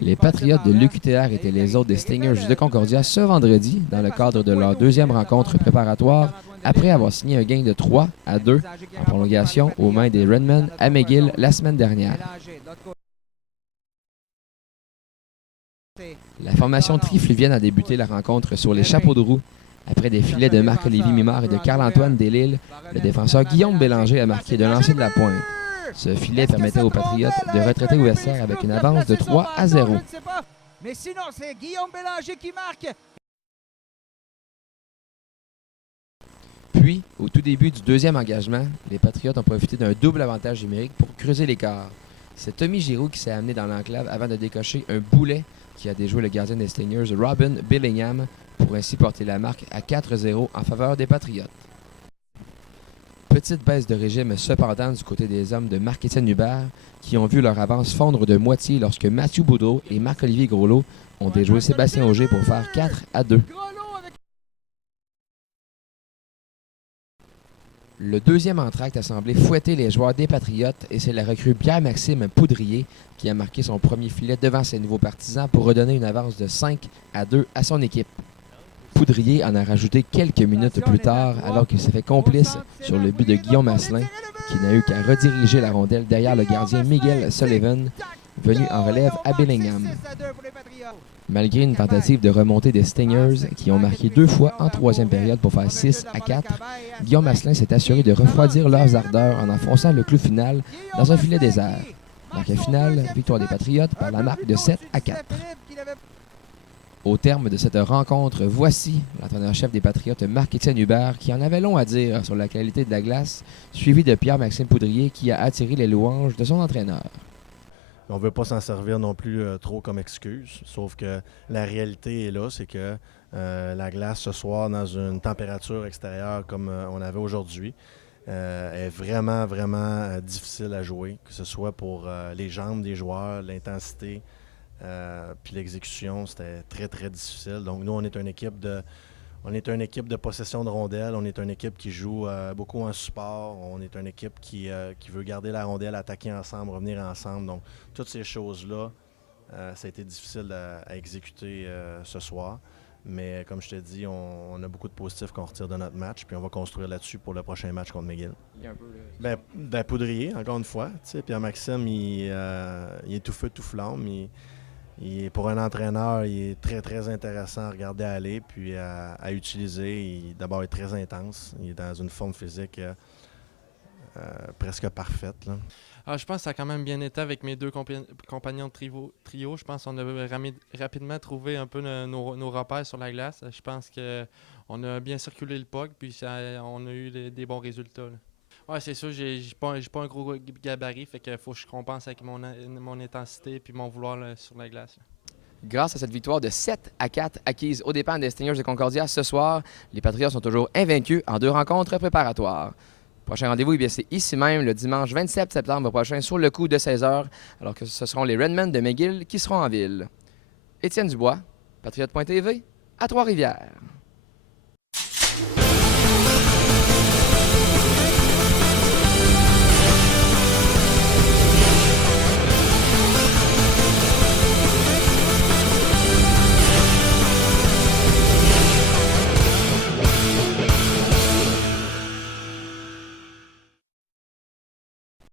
Les Patriotes de l'UQTR étaient les hôtes des Stingers de Concordia ce vendredi dans le cadre de leur deuxième rencontre préparatoire après avoir signé un gain de 3-2 en prolongation aux mains des Redmen à McGill la semaine dernière. La formation trifluvienne a débuté la rencontre sur les chapeaux de roue. Après des filets de Marc-Olivier Mimard et de Carl-Antoine Delisle, le défenseur Guillaume Bélanger a marqué de lancer de la pointe. Ce filet permettait aux Patriotes de retraiter au vestiaire avec une avance de 3-0. Mais sinon, c'est Guillaume Bélanger qui marque. Puis, au tout début du deuxième engagement, les Patriotes ont profité d'un double avantage numérique pour creuser l'écart. C'est Tommy Giroux qui s'est amené dans l'enclave avant de décocher un boulet qui a déjoué le gardien des Stingers, Robin Billingham, pour ainsi porter la marque à 4-0 en faveur des Patriotes. Petite baisse de régime cependant du côté des hommes de Marc-Étienne Hubert, qui ont vu leur avance fondre de moitié lorsque Mathieu Boudreau et Marc-Olivier Groslot ont déjoué Sébastien Auger pour faire 4-2. Le deuxième entracte a semblé fouetter les joueurs des Patriotes et c'est la recrue Pierre-Maxime Poudrier qui a marqué son premier filet devant ses nouveaux partisans pour redonner une avance de 5-2 à son équipe. Poudrier en a rajouté quelques minutes plus tard alors qu'il s'est fait complice sur le but de Guillaume Asselin qui n'a eu qu'à rediriger la rondelle derrière le gardien Miguel Sullivan venu en relève à Billingham. Malgré une tentative de remontée des Stingers qui ont marqué 2 fois en troisième période pour faire 6-4, Guillaume Asselin s'est assuré de refroidir leurs ardeurs en enfonçant le clou final dans un filet désert. Marque finale, victoire des Patriotes par la marque de 7-4. Au terme de cette rencontre, voici l'entraîneur-chef des Patriotes, Marc-Étienne Hubert, qui en avait long à dire sur la qualité de la glace, suivi de Pierre-Maxime Poudrier qui a attiré les louanges de son entraîneur. On ne veut pas s'en servir non plus trop comme excuse, sauf que la réalité est là, c'est que la glace ce soir, dans une température extérieure comme on avait aujourd'hui, est vraiment, vraiment difficile à jouer, que ce soit pour les jambes des joueurs, l'intensité, puis l'exécution, c'était très, très difficile. Donc nous, on est une équipe de possession de rondelles, on est une équipe qui joue beaucoup en support, on est une équipe qui veut garder la rondelle, attaquer ensemble, revenir ensemble. Donc toutes ces choses-là, ça a été difficile à exécuter ce soir. Mais comme je te dis, on a beaucoup de positifs qu'on retire de notre match, puis on va construire là-dessus pour le prochain match contre McGill. Poudrier, encore une fois. Pierre-Maxime, il est tout feu, tout flamme. Pour un entraîneur, il est très, très intéressant à regarder aller puis à utiliser. D'abord, il est très intense. Il est dans une forme physique presque parfaite, là. Je pense que ça a quand même bien été avec mes deux compagnons de trio. Je pense qu'on a rapidement trouvé un peu nos repères sur la glace. Je pense qu'on a bien circulé le puck puis on a eu des bons résultats, là. Ouais, c'est sûr, j'ai pas un gros gabarit, fait qu'il faut que je compense avec mon intensité et mon vouloir là, sur la glace, là. Grâce à cette victoire de 7-4 acquise aux dépens des Stingers de Concordia ce soir, les Patriots sont toujours invaincus en 2 rencontres préparatoires. Prochain rendez-vous, c'est ici même le dimanche 27 septembre prochain sur le coup de 16h, alors que ce seront les Redmen de McGill qui seront en ville. Étienne Dubois, Patriote.tv, à Trois-Rivières.